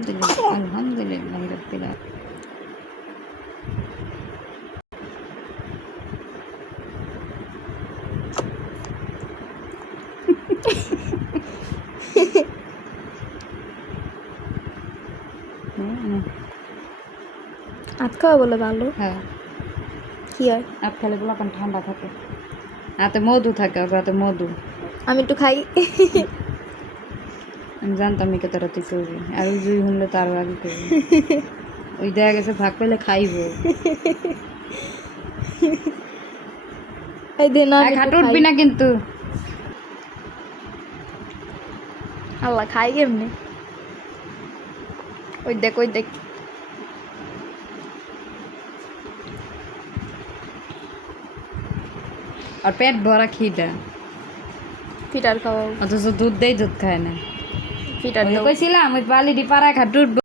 আলহামদুলিল্লাহ আলহামদুলিল্লাহ রাব্বিল আলামিন। আত খাওয়া বলে ভালো। হ্যাঁ, কি হয়? আত খেলে বলে এখন ঠান্ডা থাকে, হাতে মধু থাকে, ওর হাতে মধু। আমি একটু খাই। আমি জানতাম নি কতটা তুই করবি, আর ওই জুই শুনলে তো আরো আগে করবি। ওই দেখা গেছে ভাগ পেলে খাইবো। এই দে না, আমি খাট একটু উঠবি খাই। না কিন্তু। আল্লাহ খাই কেমনি? ওই দেখ ওই দেখ। আর পেট ভরা খিদা, ফিটার খাওয়াও, অথচ দুধ দেই দুধ খায় না। ফিটার ওই দাও। কইছিলাম ওই বালিডি পাড়ায় খাট উঠবো।